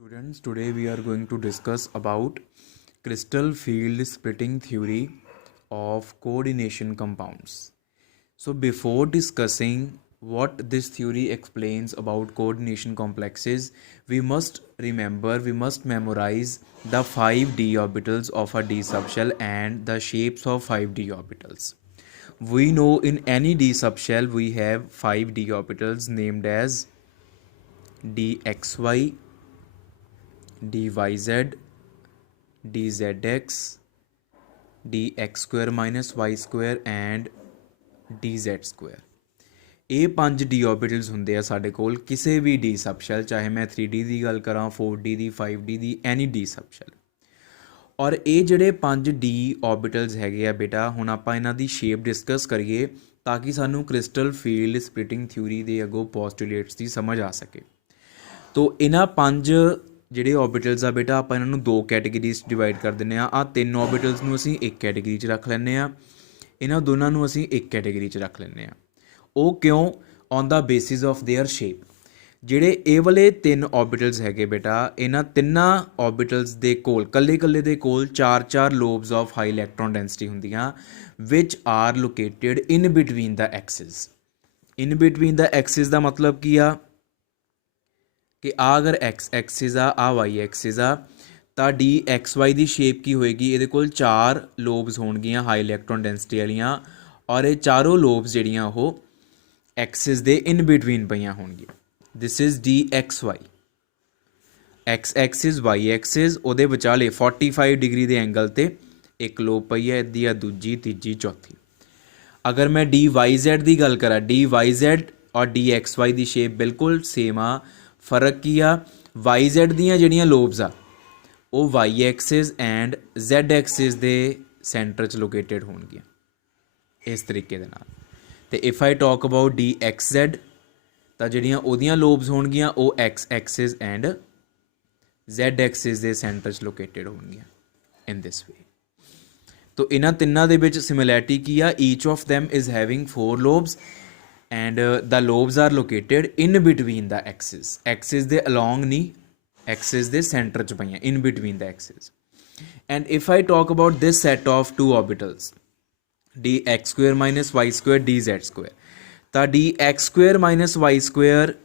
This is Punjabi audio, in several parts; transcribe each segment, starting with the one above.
Students, today we are going to discuss about crystal field splitting theory of coordination compounds. So before discussing what this theory explains about coordination complexes, we must memorize the 5d orbitals of a d subshell and the shapes of 5d orbitals. We know in any d subshell we have 5d orbitals named as dxy, dyz, dzx, dx square minus y square and dz square. ਇਹ 5 ਡੀ ਆਰਬਿਟਲਸ ਹੁੰਦੇ ਆ ਸਾਡੇ ਕੋਲ ਕਿਸੇ ਵੀ ਡੀ ਸਬਸ਼ੈਲ, ਚਾਹੇ ਮੈਂ 3D ਦੀ ਗੱਲ ਕਰਾਂ, 4D ਦੀ, 5D ਦੀ, ਐਨੀ ਡੀ ਸਬਸ਼ੈਲ। ਔਰ ਇਹ ਜਿਹੜੇ 5 ਡੀ ਆਰਬਿਟਲਸ ਹੈਗੇ ਆ ਬੇਟਾ, ਹੁਣ ਆਪਾਂ ਇਹਨਾਂ ਦੀ ਸ਼ੇਪ ਡਿਸਕਸ ਕਰੀਏ ਤਾਂ ਕਿ ਸਾਨੂੰ ਕ੍ਰਿਸਟਲ ਫੀਲਡ ਸਪਲਿਟਿੰਗ ਥਿਊਰੀ ਦੇ ਅੱਗੋਂ ਪੋਸਟੂਲੇਟਸ ਦੀ ਸਮਝ ਆ ਸਕੇ। ਤੋ ਇਹਨਾਂ 5 ਜਿਹੜੇ ਆਰਬਿਟਲਸ ਆ ਬੇਟਾ, ਆਪਾਂ ਇਹਨਾਂ ਨੂੰ 2 ਕੈਟੇਗਰੀਜ਼ ਡਿਵਾਈਡ ਕਰ ਦਿੰਦੇ ਆ। ਆਹ 3 ਆਰਬਿਟਲਸ ਨੂੰ ਅਸੀਂ ਇੱਕ ਕੈਟੇਗਰੀ 'ਚ ਰੱਖ ਲੈਂਦੇ ਆ, ਇਹਨਾਂ ਦੋਨਾਂ ਨੂੰ ਅਸੀਂ ਇੱਕ ਕੈਟੇਗਰੀ 'ਚ ਰੱਖ ਲੈਂਦੇ ਆ। ਉਹ ਕਿਉਂ? On the basis of there shape. ਜਿਹੜੇ ਇਹ ਵਾਲੇ 3 ਆਰਬਿਟਲਸ ਹੈਗੇ ਬੇਟਾ, ਇਹਨਾਂ ਤਿੰਨਾਂ ਆਰਬਿਟਲਸ ਦੇ ਕੋਲ ਕੱਲੇ ਦੇ ਕੋਲ 4 lobes of high electron density ਹੁੰਦੀਆਂ, which are located in between the axis. In between the axis ਦਾ ਮਤਲਬ ਕੀ ਆ ਕਿ ਆ ਅਗਰ ਐਕਸ ਐਕਸਿਸ ਆ ਵਾਈ ਐਕਸਿਸ ਆ, ਤਾਂ ਡੀ ਐਕਸ ਵਾਈ ਦੀ ਸ਼ੇਪ ਕੀ ਹੋਏਗੀ? ਇਹਦੇ ਕੋਲ 4 ਲੋਬਸ ਹੋਣਗੀਆਂ ਹਾਈ ਇਲੈਕਟ੍ਰੋਨ ਡੈਂਸਿਟੀ ਵਾਲੀਆਂ, ਔਰ ਇਹ ਚਾਰੋਂ ਲੋਬਸ ਜਿਹੜੀਆਂ ਉਹ ਐਕਸਿਸ ਦੇ ਇਨ ਬਿਟਵੀਨ ਪਈਆਂ ਹੋਣਗੀਆਂ। This is D X Y. X axis, Y axis, ਉਹਦੇ ਵਿਚਾਲੇ 45 ਡਿਗਰੀ ਦੇ ਐਂਗਲ 'ਤੇ ਇੱਕ ਲੋਬ ਪਈ ਹੈ, ਇਹਦੀ ਆ ਦੂਜੀ, ਤੀਜੀ, ਚੌਥੀ। ਅਗਰ ਮੈਂ ਡੀ ਵਾਈ ਜ਼ੈਡ ਦੀ ਗੱਲ ਕਰਾਂ, ਡੀ ਵਾਈ ਜ਼ੈਡ ਔਰ ਡੀ ਐਕਸ ਵਾਈ ਦੀ ਸ਼ੇਪ ਬਿਲਕੁਲ ਸੇਮ ਆ। ਫਰਕ ਕੀ ਆ? ਵਾਈ ਜ਼ੈਡ ਦੀਆਂ ਜਿਹੜੀਆਂ ਲੋਬਸ ਆ ਉਹ Y axis and Z axis ਦੇ ਸੈਂਟਰ 'ਚ ਲੋਕੇਟਡ ਹੋਣਗੀਆਂ ਇਸ ਤਰੀਕੇ ਦੇ ਨਾਲ। ਅਤੇ if I talk about D X Z, ਤਾਂ ਜਿਹੜੀਆਂ ਉਹਦੀਆਂ ਲੋਬਸ ਹੋਣਗੀਆਂ ਉਹ X axis and Z axis ਦੇ ਸੈਂਟਰ 'ਚ ਲੋਕੇਟਡ ਹੋਣਗੀਆਂ ਇਨ ਦਿਸ ਵੇ। ਤੋ ਇਹਨਾਂ ਤਿੰਨਾਂ ਦੇ ਵਿੱਚ ਸਿਮਿਲੈਰਿਟੀ ਕੀ ਆ? Each of them is having 4 lobes and the lobes are located in between the axis. Axis ਦੇ along ਨਹੀਂ, axis ਦੇ center 'ਚ ਪਈਆਂ, in between the axis. And if I talk about this set of 2 orbitals, dx square minus y square dz square, ਤਾਂ dx square minus y square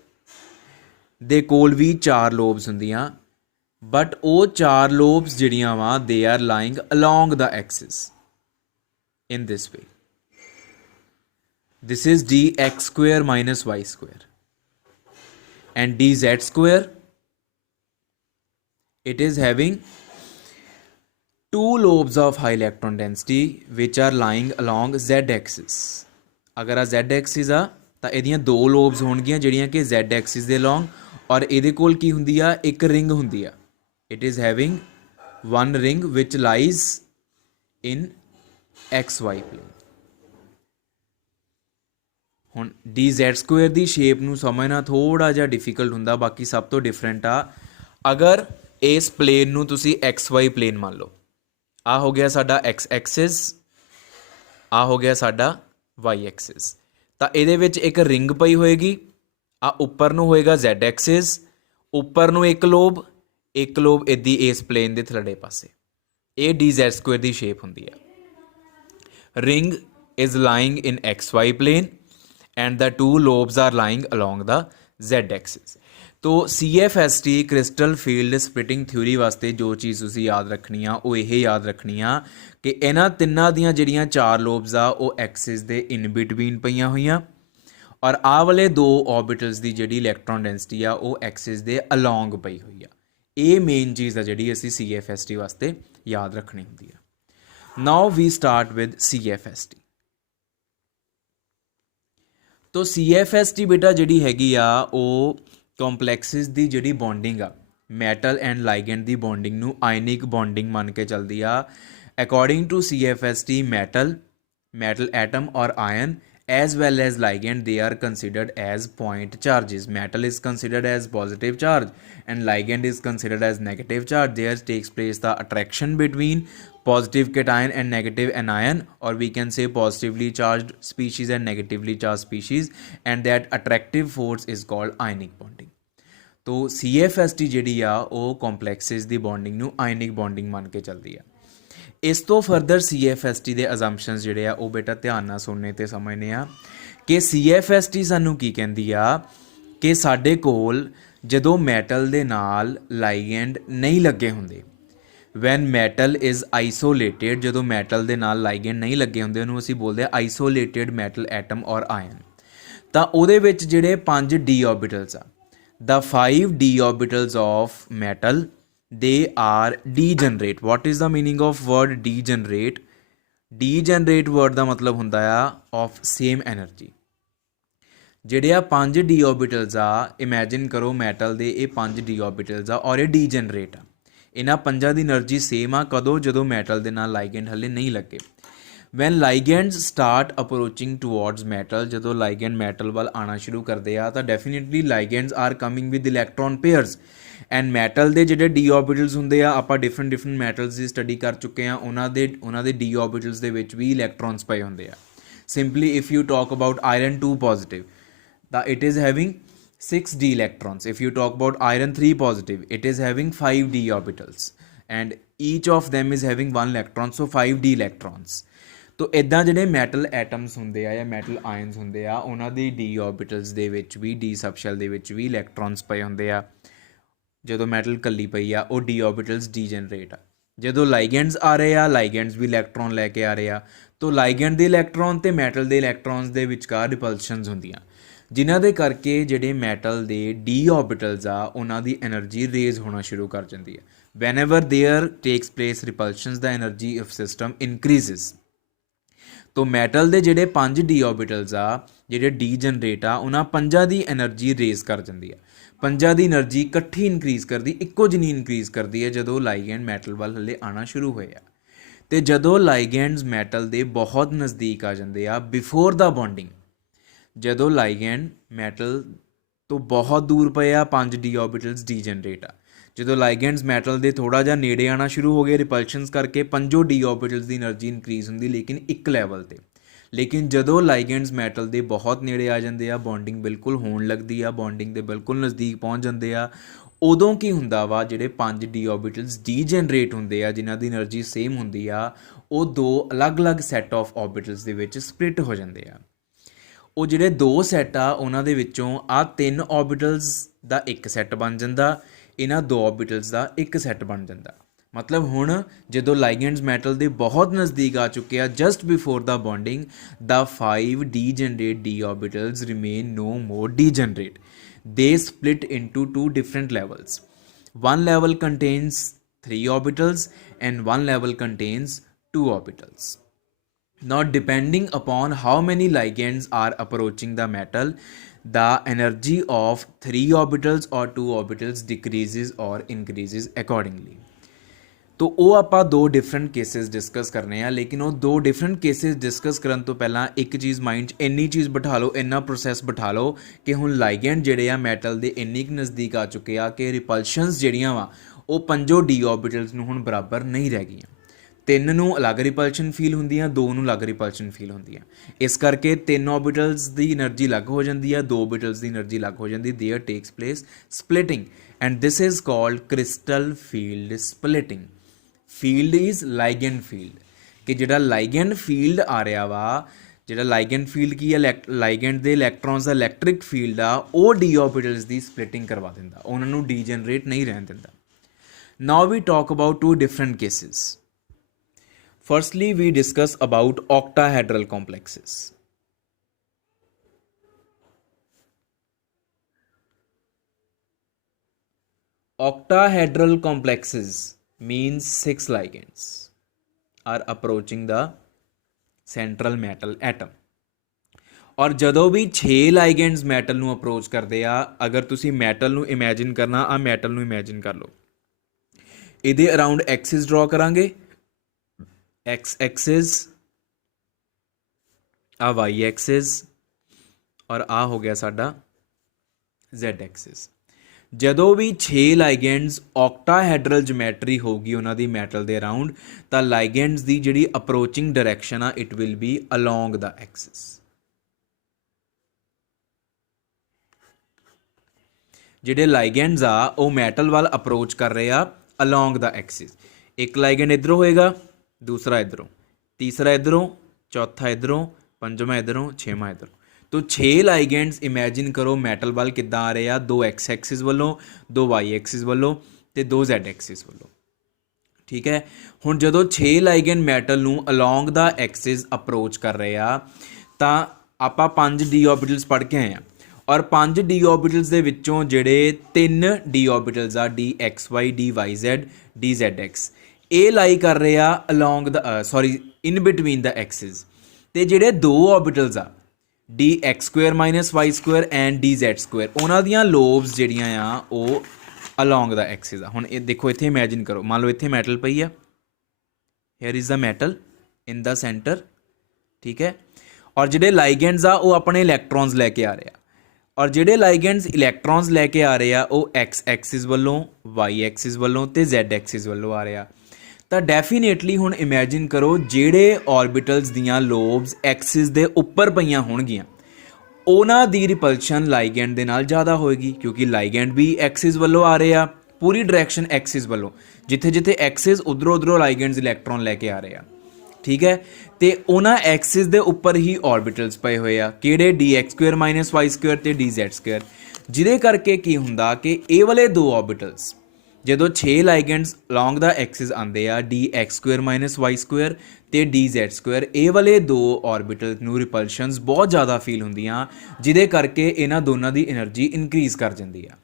ਦੇ ਕੋਲ ਵੀ 4 ਲੋਬਸ ਹੁੰਦੀਆਂ, ਬਟ ਉਹ 4 ਲੋਬਸ ਜਿਹੜੀਆਂ ਵਾ they are lying along the axis in this way. This is dx square minus y square, and dz square, it is having 2 lobes of high electron density which are lying along z axis. अगर आ z axis आ ਤਾਂ ਇਹਦੀਆਂ 2 lobes ਹੋਣਗੀਆਂ ਜਿਹੜੀਆਂ ਕਿ z axis ਦੇ along, ਔਰ ਇਹਦੇ ਕੋਲ ਕੀ ਹੁੰਦੀ ਆ? ਇੱਕ ਰਿੰਗ ਹੁੰਦੀ ਆ। It is having one ring which lies in xy plane. ਹੁਣ ਡੀ ਜ਼ੈਡ ਸਕੁਏਅਰ ਦੀ ਸ਼ੇਪ ਨੂੰ ਸਮਝਣਾ ਥੋੜ੍ਹਾ ਜਿਹਾ ਡਿਫੀਕਲਟ ਹੁੰਦਾ, ਬਾਕੀ ਸਭ ਤੋਂ ਡਿਫਰੈਂਟ ਆ। ਅਗਰ ਇਸ ਪਲੇਨ ਨੂੰ ਤੁਸੀਂ ਐਕਸ ਵਾਈ ਪਲੇਨ ਮੰਨ ਲਓ, ਆਹ ਹੋ ਗਿਆ ਸਾਡਾ ਐਕਸ ਐਕਸਿਸ, ਆਹ ਹੋ ਗਿਆ ਸਾਡਾ ਵਾਈ ਐਕਸਿਸ, ਤਾਂ ਇਹਦੇ ਵਿੱਚ ਇੱਕ ਰਿੰਗ ਪਈ ਹੋਏਗੀ। ਆਹ ਉੱਪਰ ਨੂੰ ਹੋਏਗਾ ਜ਼ੈਡ ਐਕਸਿਸ, ਉੱਪਰ ਨੂੰ ਇੱਕ ਲੋਬ ਇੱਦੀ ਇਸ ਪਲੇਨ ਦੇ ਥੱਲੜੇ ਪਾਸੇ। ਇਹ ਡੀ ਜ਼ੈਡ ਸਕੁਏਅਰ ਦੀ ਸ਼ੇਪ ਹੁੰਦੀ ਹੈ। Ring is lying in X Y plane and the 2 lobes are lying along the z axis. तो CFST crystal field splitting theory वास्ते जो चीज़ तुसीं याद रखनी आ वो यह याद रखनी आ कि इन्हां तिन्नां दियां जिहड़ियां 4 लोब्स आ वो एक्सिस दे इन बिटवीन पईयां होईयां, और आ वाले 2 ऑर्बिटल्स दी जिहड़ी इलैक्ट्रॉन डेंसिटी आ वो एक्सिस दे अलोंग पई होई आ। ये मेन चीज़ आ जिहड़ी असीं CFST वास्ते याद रखनी हुंदी आ। Now we start with CFST। तो CFST बेटा ਜਿਹੜੀ ਹੈਗੀ ਆ ਉਹ ਕੰਪਲੈਕਸਿਸ ਦੀ ਜਿਹੜੀ ਬੌਂਡਿੰਗ ਆ, ਮੈਟਲ ਐਂਡ ਲਾਈਗੈਂਡ ਦੀ ਬੌਂਡਿੰਗ ਨੂੰ ਆਇਨਿਕ ਬੌਂਡਿੰਗ ਮੰਨ ਕੇ ਚੱਲਦੀ ਆ। According to CFST, metal atom ਔਰ ion as well as ligand, they are considered as point charges. Metal is considered as positive charge and ligand is considered as negative charge. There takes place the attraction between positive cation and negative anion, or we can say positively charged species and negatively charged species, and that attractive force is called ionic bonding. तो CFST ਜਿਹੜੀ ਆ ਉਹ ਕੰਪਲੈਕਸਿਸ ਦੀ ਬੌਂਡਿੰਗ ਨੂੰ ਆਇਨਿਕ ਬੌਂਡਿੰਗ ਮੰਨ ਕੇ ਚੱਲਦੀ ਆ। ਇਸ ਤੋਂ ਫਰਦਰ CFST ਦੇ ਅਜ਼ੰਪਸ਼ਨਸ ਜਿਹੜੇ ਆ ਉਹ ਬੇਟਾ ਧਿਆਨ ਨਾਲ ਸੁਣਨੇ ਤੇ ਸਮਝਣੇ ਆ ਕਿ CFST ਸਾਨੂੰ ਕੀ ਕਹਿੰਦੀ ਆ ਕਿ ਸਾਡੇ ਕੋਲ ਜਦੋਂ ਮੈਟਲ ਦੇ ਨਾਲ ਲਾਈਗੈਂਡ ਨਹੀਂ ਲੱਗੇ ਹੁੰਦੇ, ਵੈਨ ਮੈਟਲ ਇਜ਼ ਆਈਸੋਲੇਟਿਡ, ਜਦੋਂ ਮੈਟਲ ਦੇ ਨਾਲ ਲਾਈਗੈਂਡ ਨਹੀਂ ਲੱਗੇ ਹੁੰਦੇ ਉਹਨੂੰ ਅਸੀਂ ਬੋਲਦੇ ਆ ਆਈਸੋਲੇਟਿਡ ਮੈਟਲ ਐਟਮ ਔਰ ਆਇਨ। ਤਾਂ ਉਹਦੇ ਵਿੱਚ ਜਿਹੜੇ 5 d orbitals ਆ, the 5 d orbitals of metal, they are degenerate. What is the meaning of word degenerate? Degenerate word ਦਾ ਮਤਲਬ ਹੁੰਦਾ ਆ of same energy। ਜਿਹੜੇ ਆ 5 d orbitals ਆ, ਇਮੈਜਿਨ ਕਰੋ ਮੈਟਲ ਦੇ ਇਹ 5 d orbitals ਆ ਔਰ ਇਹ ਡੀਜਨਰੇਟ ਆ। ਇਹਨਾਂ ਪੰਜਾਂ ਦੀ એનર્ਜੀ ਸੇਮ ਆ, ਕਦੋਂ? ਜਦੋਂ ਮੈਟਲ ਦੇ ਨਾਲ ਲਾਈਗੈਂਡ ਹਲੇ ਨਹੀਂ ਲੱਗੇ। When ligands start approaching towards metal, ਜਦੋਂ ਲਾਈਗੈਂਡ ਮੈਟਲ ਵੱਲ ਆਉਣਾ ਸ਼ੁਰੂ ਕਰਦੇ ਆ ਤਾਂ definitely ligands are coming with electron pairs and metal ਦੇ ਜਿਹੜੇ ਡੀ ਆਰਬਿਟਲਸ ਹੁੰਦੇ ਆ, ਆਪਾਂ ਡਿਫਰੈਂਟ ਮੈਟਲਸ ਦੀ ਸਟੱਡੀ ਕਰ ਚੁੱਕੇ ਆ, ਉਹਨਾਂ ਦੇ ਡੀ ਆਰਬਿਟਲਸ ਦੇ ਵਿੱਚ ਵੀ ਇਲੈਕਟ੍ਰੋਨਸ ਪਏ ਹੁੰਦੇ ਆ। Simply if you talk about iron 2 positive ਤਾਂ it is having 6d electrons. If you talk about iron 3 positive, it is having 5d orbitals and each of them is having 1 electron, so 5d electrons. ਤੋ ਇੱਦਾਂ ਜਿਹੜੇ ਮੈਟਲ ਐਟਮਸ ਹੁੰਦੇ ਆ ਜਾਂ ਮੈਟਲ ਆਇਨਸ ਹੁੰਦੇ ਆ, ਉਹਨਾਂ ਦੀ ਡੀ ਆਰਬਿਟਲਸ ਦੇ ਵਿੱਚ ਵੀ, ਡੀ ਸਬਸ਼ੈਲ ਦੇ ਵਿੱਚ ਵੀ ਇਲੈਕਟ੍ਰੋਨਸ ਪਏ ਹੁੰਦੇ ਆ। ਜਦੋਂ ਮੈਟਲ ਕੱਲੀ ਪਈ ਆ ਉਹ ਡੀ ਆਰਬਿਟਲਸ ਡੀਜਨਰੇਟ ਆ। ਜਦੋਂ ਲਾਈਗੈਂਡਸ ਆ ਰਹੇ ਆ, ਲਾਈਗੈਂਡਸ ਵੀ ਇਲੈਕਟ੍ਰੋਨ ਲੈ ਕੇ ਆ ਰਹੇ ਆ, ਤੋ ਲਾਈਗੈਂਡ ਦੇ ਇਲੈਕਟ੍ਰੋਨ ਤੇ ਮੈਟਲ ਦੇ ਇਲੈਕਟ੍ਰੋਨਸ ਦੇ ਵਿਚਕਾਰ ਰਿਪਲਸ਼ਨਸ ਹੁੰਦੀਆਂ, ਜਿਨ੍ਹਾਂ ਦੇ ਕਰਕੇ ਜਿਹੜੇ ਮੈਟਲ ਦੇ ਡੀ ਆਰਬਿਟਲਸ ਆ ਉਹਨਾਂ ਦੀ એનર્ਜੀ ਰੇਜ਼ ਹੋਣਾ ਸ਼ੁਰੂ ਕਰ ਜਾਂਦੀ ਹੈ। Whenever there takes place repulsions the energy of system increases. ਤੋ ਮੈਟਲ ਦੇ ਜਿਹੜੇ 5 ਡੀ ਆਰਬਿਟਲਸ ਆ ਜਿਹੜੇ ਡੀਜਨਰੇਟ ਆ, ਉਹਨਾਂ 5 ਦੀ એનર્ਜੀ ਰੇਜ਼ ਕਰ ਜਾਂਦੀ ਆ। 5 ਦੀ એનર્ਜੀ ਇਕੱਠੀ ਇਨਕਰੀਜ਼ ਕਰਦੀ, ਇੱਕੋ ਜਿੰਨੀ ਇਨਕਰੀਜ਼ ਕਰਦੀ ਹੈ ਜਦੋਂ ਲਾਈਗੈਂਡ ਮੈਟਲ ਵੱਲ ਹਲੇ ਆਉਣਾ ਸ਼ੁਰੂ ਹੋਏ ਆ। ਅਤੇ ਜਦੋਂ ਲਾਈਗੈਂਡਸ ਮੈਟਲ ਦੇ ਬਹੁਤ ਨਜ਼ਦੀਕ ਆ ਜਾਂਦੇ ਆ ਬਿਫੋਰ ਦਾ ਬੌਂਡਿੰਗ, ਜਦੋਂ ਲਾਈਗੈਂਡ ਮੈਟਲ ਤੋਂ ਬਹੁਤ ਦੂਰ ਪਏ ਆ, 5 ਡੀ ਆਰਬਿਟਲਸ ਡੀਜਨਰੇਟ ਆ। ਜਦੋਂ ਲਾਈਗੈਂਡਸ ਮੈਟਲ ਦੇ ਥੋੜ੍ਹਾ ਜਿਹਾ ਨੇੜੇ ਆਉਣਾ ਸ਼ੁਰੂ ਹੋ ਗਏ ਰਿਪਲਸ਼ਨਸ ਕਰਕੇ, 5 ਡੀ ਆਰਬਿਟਲਸ ਦੀ એનર્ਜੀ ਇਨਕਰੀਜ਼ ਹੁੰਦੀ, ਲੇਕਿਨ ਇੱਕ ਲੈਵਲ 'ਤੇ। ਲੇਕਿਨ ਜਦੋਂ ਲਾਈਗੈਂਡਸ ਮੈਟਲ ਦੇ ਬਹੁਤ ਨੇੜੇ ਆ ਜਾਂਦੇ ਆ, ਬੌਂਡਿੰਗ ਬਿਲਕੁਲ ਹੋਣ ਲੱਗਦੀ ਆ, ਬੌਂਡਿੰਗ ਦੇ ਬਿਲਕੁਲ ਨਜ਼ਦੀਕ ਪਹੁੰਚ ਜਾਂਦੇ ਆ, ਉਦੋਂ ਕੀ ਹੁੰਦਾ ਵਾ, ਜਿਹੜੇ 5 ਡੀ ਆਰਬਿਟਲਸ ਡੀਜਨਰੇਟ ਹੁੰਦੇ ਆ ਜਿਨ੍ਹਾਂ ਦੀ એનર્ਜੀ ਸੇਮ ਹੁੰਦੀ ਆ, ਉਹ 2 ਅਲੱਗ-ਅਲੱਗ ਸੈੱਟ ਆਫ ਆਰਬਿਟਲਸ ਦੇ ਵਿੱਚ ਸਪਲਿਟ ਹੋ ਜਾਂਦੇ ਆ। ਉਹ ਜਿਹੜੇ 2 ਸੈੱਟ ਆ ਉਹਨਾਂ ਦੇ ਵਿੱਚੋਂ ਆਹ 3 ਆਰਬਿਟਲਸ ਦਾ ਇੱਕ ਸੈੱਟ ਬਣ ਜਾਂਦਾ, ਇਹਨਾਂ 2 ਆਰਬਿਟਲਸ ਦਾ ਇੱਕ ਸੈੱਟ ਬਣ ਜਾਂਦਾ। ਮਤਲਬ ਹੁਣ ਜਦੋਂ ਲਾਈਗੈਂਡਸ ਮੈਟਲ ਦੇ ਬਹੁਤ ਨਜ਼ਦੀਕ ਆ ਚੁੱਕੇ ਆ, just before the bonding, the 5 degenerate D orbitals remain no more degenerate. They split into 2 different levels. One level contains 3 orbitals and one level contains 2 orbitals. Now, depending upon how many ligands are approaching the metal, the energy of 3 orbitals or 2 orbitals decreases or increases accordingly. तो ਉਹ ਆਪਾਂ 2 ਡਿਫਰੈਂਟ ਕੇਸਿਸ ਡਿਸਕਸ ਕਰਨੇ ਆ, ਲੇਕਿਨ ਉਹ 2 ਡਿਫਰੈਂਟ ਕੇਸਿਸ ਡਿਸਕਸ ਕਰਨ ਤੋਂ ਪਹਿਲਾਂ ਇੱਕ ਚੀਜ਼ ਮਾਈਂਡ 'ਚ ਇੰਨੀ ਚੀਜ਼ ਬਿਠਾ ਲਓ, ਇੰਨਾ ਪ੍ਰੋਸੈਸ ਬਿਠਾ ਲਓ ਕਿ ਹੁਣ ਲਾਈਗੈਂਡ ਜਿਹੜੇ ਆ ਮੈਟਲ ਦੇ ਇੰਨੀ ਕੁ ਨਜ਼ਦੀਕ ਆ ਚੁੱਕੇ ਆ ਕਿ ਰਿਪਲਸ਼ਨਸ ਜਿਹੜੀਆਂ ਵਾ ਉਹ 5 ਡੀ ਆਰਬਿਟਲਸ ਨੂੰ ਹੁਣ ਬਰਾਬਰ ਨਹੀਂ ਰਹਿ ਗਈਆਂ। 3 ਨੂੰ ਅਲੱਗ ਰਿਪਲਸ਼ਨ ਫੀਲ ਹੁੰਦੀ ਆ, 2 ਨੂੰ ਅਲੱਗ ਰਿਪਲਸ਼ਨ ਫੀਲ ਹੁੰਦੀ ਆ। ਇਸ ਕਰਕੇ 3 ਆਰਬਿਟਲਸ ਦੀ એનર્ਜੀ ਅਲੱਗ ਹੋ ਜਾਂਦੀ ਆ, 2 ਆਰਬਿਟਲਸ ਦੀ એનર્ਜੀ ਅਲੱਗ ਹੋ ਜਾਂਦੀ। There takes place splitting and this is called crystal field splitting. Field is ligand field, ਕਿ ਜਿਹੜਾ ਲਾਈਗੈਂਡ ਫੀਲਡ ਆ ਰਿਹਾ ਵਾ, ਜਿਹੜਾ ਲਾਈਗੈਂਡ ਫੀਲਡ ਕੀ ਹੈ, ਲਾਈਗੈਂਡ ਦੇ ਇਲੈਕਟ੍ਰੋਨਸ ਦਾ ਇਲੈਕਟ੍ਰਿਕ ਫੀਲਡ ਆ, ਉਹ ਡੀ ਆਰਬਿਟਲਸ ਦੀ ਸਪਲਿਟਿੰਗ ਕਰਵਾ ਦਿੰਦਾ, ਉਹਨਾਂ ਨੂੰ ਡੀਜਨਰੇਟ ਨਹੀਂ ਰਹਿਣ ਦਿੰਦਾ। Now we talk about 2 different cases. Firstly, we discuss about octahedral complexes. Octahedral complexes means 6 ligands are approaching the central metal atom. ਔਰ ਜਦੋਂ ਵੀ 6 ਲਾਈਗੈਂਡਸ ਮੈਟਲ ਨੂੰ ਅਪਰੋਚ ਕਰਦੇ ਆ, ਅਗਰ ਤੁਸੀਂ ਮੈਟਲ ਨੂੰ ਇਮੈਜਿਨ ਕਰਨਾ, ਆ ਮੈਟਲ ਨੂੰ ਇਮੈਜਿਨ ਕਰ ਲਓ, ਇਹਦੇ ਅਰਾਊਂਡ ਐਕਸਿਸ ਡਰਾ ਕਰਾਂਗੇ, एक्स एक्सिस, आ वाई एक्सिस और आ हो गया साडा जेड एक्सिस। ਜਦੋਂ ਵੀ 6 ਲਾਈਗੈਂਡਸ ਔਕਟਾਹੈਡਰਲ ਜਿਓਮੈਟਰੀ ਹੋਊਗੀ ਉਹਨਾਂ ਦੀ ਮੈਟਲ ਦੇ ਅਰਾਊਂਡ, ਤਾਂ ਲਾਈਗੈਂਡਸ ਦੀ ਜਿਹੜੀ ਅਪਰੋਚਿੰਗ ਡਾਇਰੈਕਸ਼ਨ ਆ, it will be along the Axis. ਜਿਹੜੇ ਲਾਈਗੈਂਡਸ ਆ ਉਹ ਮੈਟਲ ਵੱਲ ਅਪਰੋਚ ਕਰ ਰਹੇ ਆ ਅਲੋਂਗ ਦਾ ਐਕਸਿਸ। ਇੱਕ ਲਾਈਗੈਂਡ ਇੱਧਰੋਂ ਹੋਏਗਾ, ਦੂਸਰਾ ਇੱਧਰੋਂ, ਤੀਸਰਾ ਇੱਧਰੋਂ, ਚੌਥਾ ਇੱਧਰੋਂ, ਪੰਜਵਾਂ ਇੱਧਰੋਂ, ਛੇਵਾਂ ਇੱਧਰੋਂ। तो 6 ਲਾਈਗੈਂਡਸ ਇਮੈਜਿਨ ਕਰੋ ਮੈਟਲ ਵੱਲ ਕਿੱਦਾਂ ਆ ਰਹੇ ਆ, 2 ਐਕਸ ਐਕਸਿਸ ਵੱਲੋਂ, 2 ਵਾਈ ਐਕਸਿਸ ਵੱਲੋਂ ਤੇ 2 ਜ਼ੈਡ ਐਕਸਿਸ ਵੱਲੋਂ। ਠੀਕ ਹੈ, ਹੁਣ ਜਦੋਂ 6 ਲਾਈਗੈਂਡ ਮੈਟਲ ਨੂੰ ਅਲੋਂਗ ਦਾ ਐਕਸਿਸ ਅਪਰੋਚ ਕਰ ਰਹੇ ਆ ਤਾਂ ਆਪਾਂ 5 ਡੀ ਆਰਬਿਟਲਸ ਪੜ੍ਹ ਕੇ ਆਏ ਆ, ਔਰ 5 ਡੀ ਆਰਬਿਟਲਸ ਦੇ ਵਿੱਚੋਂ ਜਿਹੜੇ 3 ਡੀ ਆਰਬਿਟਲਸ ਆ D X Y, D Y Z, D Z X, ਇਹ ਲਾਈ ਕਰ ਰਹੇ ਆ along the in between the axis. ਤੇ ਜਿਹੜੇ 2 ਆਰਬਿਟਲਸ ਆ D X square minus Y square and D Z square, उन्हों दियाँ लोब्स ਜਿਹੜੀਆਂ ਆ ਉਹ ਅਲੋਂਗ ਦਾ ਐਕਸਿਸ ਆ। ਹੁਣ ਇਹ ਦੇਖੋ ਇੱਥੇ ਇਮੈਜਿਨ ਕਰੋ, ਮੰਨ ਲਓ ਇੱਥੇ ਮੈਟਲ ਪਈ ਆ, hair is the metal in the centre. ਠੀਕ ਹੈ, ਔਰ ਜਿਹੜੇ ਲਾਈਗੈਂਡਸ ਆ ਉਹ ਆਪਣੇ ਇਲੈਕਟ੍ਰੋਨਸ ਲੈ ਕੇ ਆ ਰਹੇ ਆ, ਔਰ ਜਿਹੜੇ ਲਾਈਗੈਂਡਸ ਇਲੈਕਟ੍ਰੋਨਸ ਲੈ ਕੇ ਆ ਰਹੇ ਆ ਉਹ ਐਕਸ ਐਕਸਿਸ ਵੱਲੋਂ, ਵਾਈ ਐਕਸਿਸ ਵੱਲੋਂ ਤੇ ਜ਼ੈਡ ਐਕਸਿਸ ਵੱਲੋਂ ਆ ਰਹੇ ਆ। ਤਾਂ ਡੈਫੀਨੇਟਲੀ ਹੁਣ ਇਮੈਜਿਨ ਕਰੋ ਜਿਹੜੇ ਆਰਬਿਟਲਸ ਦੀਆਂ ਲੋਬਸ ਐਕਸਿਸ ਦੇ ਉੱਪਰ ਪਈਆਂ ਹੋਣਗੀਆਂ ਉਹਨਾਂ ਦੀ ਰਿਪਲਸ਼ਨ ਲਾਈਗੈਂਡ ਦੇ ਨਾਲ ਜ਼ਿਆਦਾ ਹੋਏਗੀ, ਕਿਉਂਕਿ ਲਾਈਗੈਂਡ ਵੀ ਐਕਸਿਸ ਵੱਲੋਂ ਆ ਰਹੇ ਆ, ਪੂਰੀ ਡਾਇਰੈਕਸ਼ਨ ਐਕਸਿਸ ਵੱਲੋਂ, ਜਿੱਥੇ ਜਿੱਥੇ ਐਕਸਿਸ ਉਧਰੋਂ ਲਾਈਗੈਂਡਸ ਇਲੈਕਟ੍ਰੋਨ ਲੈ ਕੇ ਆ ਰਹੇ ਆ। ਠੀਕ ਹੈ, ਤੇ ਉਹਨਾਂ ਐਕਸਿਸ ਦੇ ਉੱਪਰ ਹੀ ਆਰਬਿਟਲਸ ਪਏ ਹੋਏ ਆ, ਕਿਹੜੇ D X square minus Y square ਤੇ ਡੀ ਜ਼ੈਡ ਸਕੁਅਰ। ਜਿਹਦੇ ਕਰਕੇ ਕੀ ਹੁੰਦਾ ਕਿ ਇਹ ਵਾਲੇ 2 ਆਰਬਿਟਲਸ ਜਦੋਂ 6 ਲਾਈਗੈਂਡਸ ਅਲੋਂਗ ਦਾ ਐਕਸਿਸ ਆਉਂਦੇ ਆ D X square minus Y square ਤੇ ਡੀ ਜ਼ੈਡ ਸਕੁਅਰ, ਇਹ ਵਾਲੇ 2 ਆਰਬਿਟਲਸ ਨੂੰ ਰਿਪਲਸ਼ਨਸ ਬਹੁਤ ਜ਼ਿਆਦਾ ਫੀਲ ਹੁੰਦੀਆਂ, ਜਿਹਦੇ ਕਰਕੇ ਇਹਨਾਂ ਦੋਨਾਂ ਦੀ એનર્ਜੀ ਇਨਕਰੀਜ਼ ਕਰ ਜਾਂਦੀ ਆ।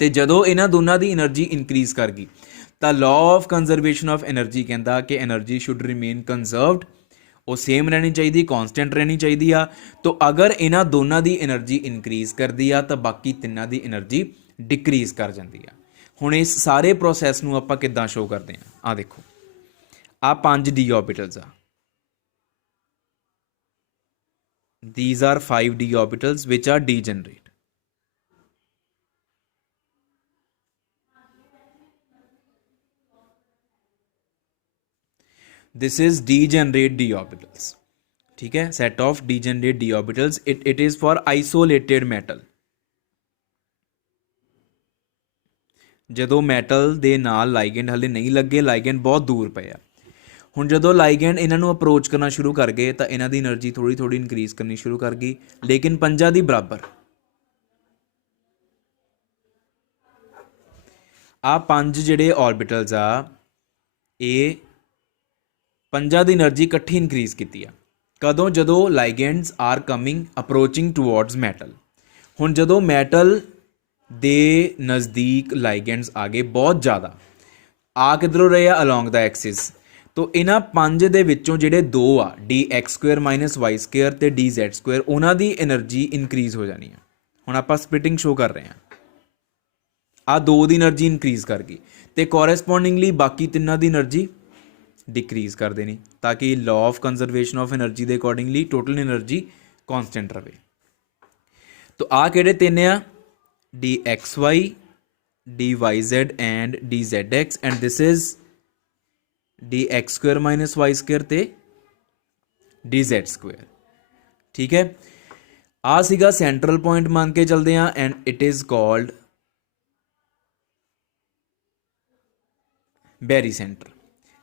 ਤੇ ਜਦੋਂ ਇਹਨਾਂ ਦੋਨਾਂ ਦੀ એનર્ਜੀ ਇਨਕਰੀਜ਼ ਕਰ ਗਈ ਤਾਂ law of conservation of energy ਕਹਿੰਦਾ ਕਿ એનર્ਜੀ ਸ਼ੁੱਡ ਰਿਮੇਨ ਕੰਜ਼ਰਵਡ, ਉਹ ਸੇਮ ਰਹਿਣੀ ਚਾਹੀਦੀ, ਕਾਂਸਟੈਂਟ ਰਹਿਣੀ ਚਾਹੀਦੀ ਆ। ਤਾਂ ਅਗਰ ਇਹਨਾਂ ਦੋਨਾਂ ਦੀ એનર્ਜੀ ਇਨਕਰੀਜ਼ ਕਰਦੀ ਆ ਤਾਂ ਬਾਕੀ ਤਿੰਨਾਂ ਦੀ એનર્ਜੀ ਡਿਕਰੀਜ਼ ਕਰ ਜਾਂਦੀ ਆ। ਹੁਣ ਇਸ ਸਾਰੇ ਪ੍ਰੋਸੈਸ ਨੂੰ ਆਪਾਂ ਕਿੱਦਾਂ ਸ਼ੋ ਕਰਦੇ ਹਾਂ, ਆਹ ਦੇਖੋ, ਆਹ 5 ਡੀ ਆਰਬਿਟਲਸ ਆ, these are 5 d orbitals which are degenerate. This is degenerate d orbitals. ठीक है, set of degenerate d orbitals. It is for isolated metal. ਜਦੋਂ ਮੈਟਲ ਦੇ ਨਾਲ ਲਾਈਗੈਂਡ ਹਲੇ ਨਹੀਂ ਲੱਗੇ, ਲਾਈਗੈਂਡ ਬਹੁਤ ਦੂਰ ਪਏ ਆ। ਹੁਣ ਜਦੋਂ ਲਾਈਗੈਂਡ ਇਹਨਾਂ ਨੂੰ ਅਪਰੋਚ ਕਰਨਾ ਸ਼ੁਰੂ ਕਰ ਗਏ ਤਾਂ ਇਹਨਾਂ ਦੀ એનર્ਜੀ ਥੋੜੀ ਥੋੜੀ ਇਨਕਰੀਜ਼ ਕਰਨੀ ਸ਼ੁਰੂ ਕਰ ਗਈ, ਲੇਕਿਨ 5 ਦੀ ਬਰਾਬਰ। ਆ 5 ਜਿਹੜੇ ਆਰਬਿਟਲਸ ਆ ਇਹ 5 ਦੀ એનર્ਜੀ ਇਕੱਠੀ ਇਨਕਰੀਜ਼ ਕੀਤੀ ਆ। ਕਦੋਂ? ਜਦੋਂ ligands are coming approaching towards metal. ਹੁਣ ਜਦੋਂ ਮੈਟਲ ਦੇ ਨਜ਼ਦੀਕ ਲਾਈਗੈਂਡਸ ਆ ਗਏ ਬਹੁਤ ਜ਼ਿਆਦਾ, ਆ ਕਿੱਧਰੋਂ ਰਹੇ ਆ? Along the axis. ਤੋ ਇਹਨਾਂ 5 ਦੇ ਵਿੱਚੋਂ ਜਿਹੜੇ 2 ਆ D X square minus Y square ਤੇ ਡੀ ਜ਼ੈਡ ਸਕੁਅਰ, ਉਹਨਾਂ ਦੀ એનર્ਜੀ ਇਨਕਰੀਜ਼ ਹੋ ਜਾਣੀ ਆ। ਹੁਣ ਆਪਾਂ ਸਪਲਿਟਿੰਗ ਸ਼ੋ ਕਰ ਰਹੇ ਹਾਂ, ਆ 2 ਦੀ એનર્ਜੀ ਇਨਕਰੀਜ਼ ਕਰ ਗਈ ਤੇ ਕੋਰੈਸਪੋਂਡਿੰਗਲੀ ਬਾਕੀ ਤਿੰਨਾਂ ਦੀ એનર્ਜੀ ਡਿਕਰੀਜ਼ ਕਰ ਦੇਣੀ, ਤਾਂ ਕਿ law of conservation of energy ਦੇ ਅਕੋਰਡਿੰਗਲੀ ਟੋਟਲ એનર્ਜੀ ਕਾਂਸਟੈਂਟ ਰਵੇ। ਤੋ ਆ ਕਿਹੜੇ ਤਿੰਨ ਆ? D X Y, D Y Z and D Z X, and this is D X square minus Y square ते डी जेड स्क्वेयर। ठीक है, आ सीगा सेंट्रल पॉइंट मान के चलते हैं and it is called barycentre.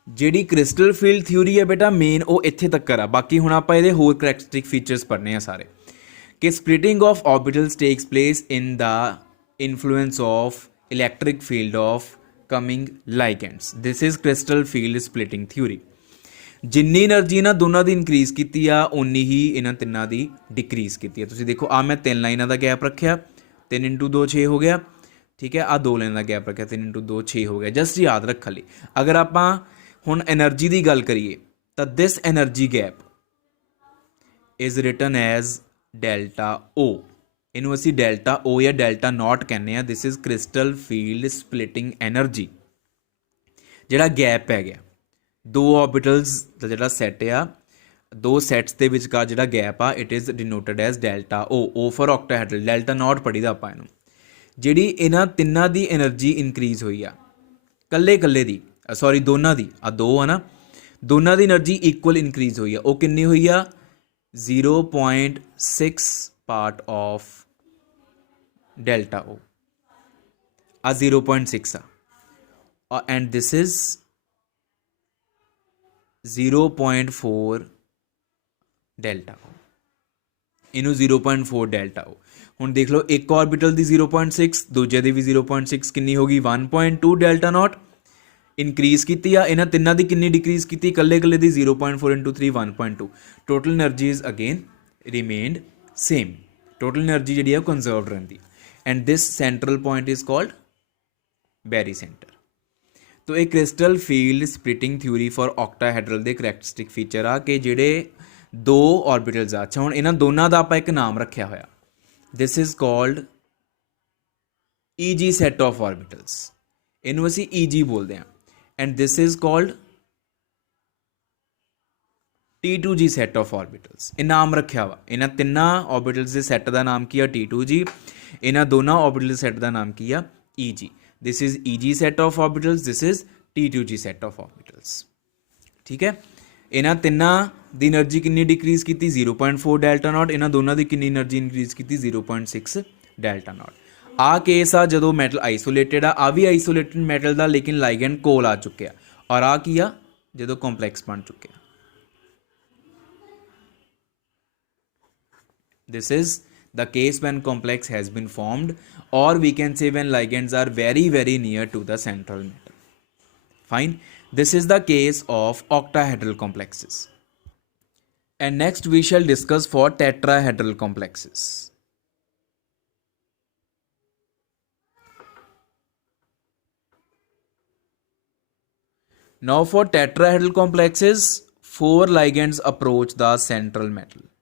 ਜਿਹੜੀ क्रिस्टल फील्ड थ्योरी है बेटा मेन वो इत्थे तक आ, बाकी हुण आपां इहदे होर करैक्टरिस्टिक फीचर्स पढ़ने आ सारे, कि splitting of orbitals takes place in the influence of electric field of coming ligands. This is crystal field splitting theory. ਜਿੰਨੀ એનર્ਜੀ ਇਹਨਾਂ ਦੋਨਾਂ ਦੀ ਇਨਕਰੀਜ਼ ਕੀਤੀ ਆ ਉਨੀ ਹੀ ਇਹਨਾਂ ਤਿੰਨਾਂ ਦੀ ਡਿਕਰੀਜ਼ ਕੀਤੀ ਆ। ਤੁਸੀਂ ਦੇਖੋ ਆ ਮੈਂ 3 ਲਾਈਨਾਂ ਦਾ ਗੈਪ ਰੱਖਿਆ, 3 × 2 6 ਹੋ ਗਿਆ। ਠੀਕ ਹੈ, ਆ 2 ਲਾਈਨਾਂ ਦਾ ਗੈਪ ਰੱਖਿਆ, 3 × 2 6 ਹੋ ਗਿਆ। ਜਸਟ ਯਾਦ ਰੱਖਣ ਲਈ, ਅਗਰ ਆਪਾਂ ਹੁਣ એનર્ਜੀ ਦੀ ਗੱਲ ਕਰੀਏ ਤਾਂ this energy gap is written as delta O. ਇਹਨੂੰ ਅਸੀਂ ਡੈਲਟਾ ਓ ਜਾਂ ਡੈਲਟਾ ਨੋਟ ਕਹਿੰਦੇ ਆ। This is crystal field splitting energy. ਜਿਹੜਾ ਗੈਪ ਪੈ ਗਿਆ 2 ਆਰਬਿਟਲਸ ਦਾ ਜਿਹੜਾ ਸੈੱਟ ਆ, 2 ਸੈਟਸ ਦੇ ਵਿਚਕਾਰ ਜਿਹੜਾ ਗੈਪ ਆ, it is denoted as delta O for octahedral. Delta naught ਪੜ੍ਹੀਦਾ ਆਪਾਂ ਇਹਨੂੰ। ਜਿਹੜੀ ਇਹਨਾਂ ਤਿੰਨਾਂ ਦੀ એનર્ਜੀ ਇਨਕਰੀਜ਼ ਹੋਈ ਆ, ਕੱਲੇ ਦੀ ਸੌਰੀ ਦੋਨਾਂ ਦੀ, ਆ 2 ਆ ਨਾ, ਦੋਨਾਂ ਦੀ એનર્ਜੀ ਇਕੁਅਲ ਇਨਕਰੀਜ਼ ਹੋਈ ਆ। ਉਹ ਕਿੰਨੀ ਹੋਈ ਆ? 0.6 ਪਾਰਟ ਆਫ ਡੈਲਟਾ ਓ। आ 0.6 आ and this is 0.4 delta O, इनू 0.4 डेल्टा ओ। हुण देख लो एक ऑर्बिटल दी 0.6, दूजे दी भी 0.6, किन्नी होगी 1.2 डेल्टा नॉट इनक्रीज की आ। इन्हां तिन्नां दी किन्नी डिक्रीज की, कल्ले कल्ले दी 0.4 into 3 1.2। Total energy is again remained same, total energy जी है कंजर्वड रही। And this central point is called barycentre. तो एक crystal field splitting theory for octahedral के करैक्टरिस्टिक फीचर आ कि जेडे दो ऑर्बिटल्स आ। अच्छा हुण इन्हां दोनों का आपां एक नाम रखा होया, this is called E G set of orbitals, इनू असी ईजी बोलते हैं। And this is called T2G set of orbitals, ये नाम रखा वा। इन्हां तिन्ना ऑर्बिटल्स के सैट का नाम की है T2G, इन्हां दोनों ऑर्बिटल सैट का नाम की है EG। This is EG set of orbitals, this is T2G set of orbitals. ठीक है, इन्हां तिन्ना दी एनर्जी कितनी डिक्रीज की 0.4 डेल्टा नॉट, इन्हां दोनों की कितनी एनर्जी इनक्रीज की 0.6 डेल्टा नॉट। आ केस आ जो मैटल आइसोलेटेड आ भी आइसोलेटेड मैटल का लेकिन लाइगेंड कोल आ चुके, और आ की आ जो कॉम्पलैक्स बन चुके। This is the case when complex has been formed, or we can say when ligands are very very near to the central metal. Fine. This is the case of octahedral complexes. And next we shall discuss for tetrahedral complexes. Now for tetrahedral complexes, 4 ligands approach the central metal.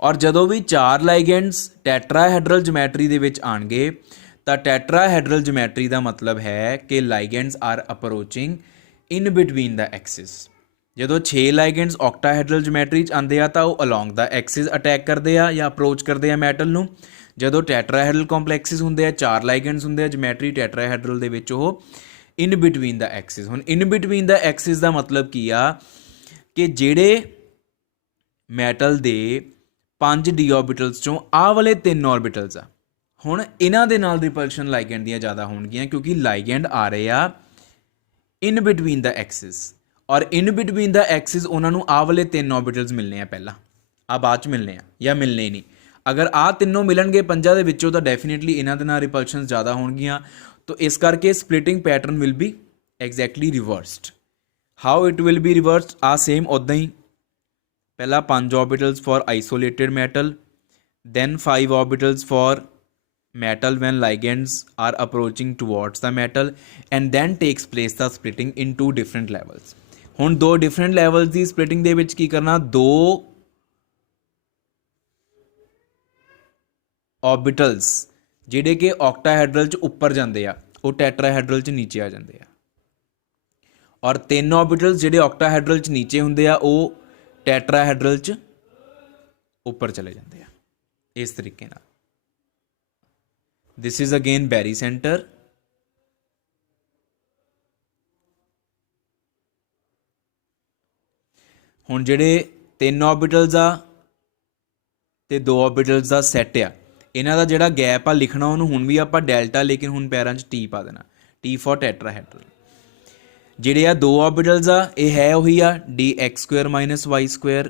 और जदों भी 4 लाइगेंड्स टैट्राहेड्रल जोमैट्री दे विच आणगे तां टैट्राहेड्रल जोमैट्री का मतलब है कि ligands are approaching in between the axis. जदों 6 लाइगेंड्स ऑक्टाहेड्रल जोमैट्री आंदे आ तां ओह अलोंग द एक्सिस अटैक करते हैं या अप्रोच करते हैं मैटल नूं। जदों टैट्राहेड्रल कॉम्पलैक्सिस हुंदे आ, 4 लाइगेंड्स हुंदे आ जोमैट्री टैट्राहेड्रल दे विच ओह इन बिटवीन द एक्सिस। हुण इन बिटवीन द एक्सिस का मतलब की आ कि जिहड़े मैटल दे 5 डी ऑर्बिटल्स चों आ वाले 3 ऑर्बिटल्स आ, हुण इन्हां दे नाल रिपल्शन लाइगेंड दियां ज़्यादा होणगियां क्योंकि लाइगेंड आ रहे आ इन बिटवीन द एक्सिस, और इन बिटवीन द एक्सिस उन्हां नूं आ वाले 3 ऑर्बिटल्स मिलने आ पहला, आ बाद च मिलने आ या मिलने ही नहीं। अगर आ तीनों मिलणगे 5 दे विचों तां डेफिनेटली इन्हां दे नाल रिपल्शन ज़्यादा होणगियां। तो इस करके splitting pattern will be exactly reversed. How it will be reversed, आ सेम उदां ही पहला 5 orbitals for isolated metal, then 5 orbitals for metal when ligands are approaching towards the metal, and then takes place the splitting in 2 different levels. हुण 2 different levels की splitting दे विच की करना, 2 orbitals जिहड़े कि ऑक्टाहेड्रल च उपर जांदे आ वो टैट्राहेड्रल च नीचे आ जांदे आ, और 3 ऑर्बिटल्स जिहड़े ऑक्टाहेड्रल च नीचे हुंदे आ वो टैट्राहेड्रल च उपर चले जाते हैं इस तरीके नाल। This is again barycentre, हुण जिहड़े 3 ऑर्बिटल्स आ ते 2 ऑर्बिटल्स दा सैट आ, इन्हां दा जिहड़ा गैप आ लिखना उहनूं हुण भी आपां डेल्टा, लेकिन हुण पैरां च टी पा देना, टी फॉर टैट्राहेड्रल। जिहड़े आ 2 ऑर्बिटल्स आ ये है उही आ dx² - y²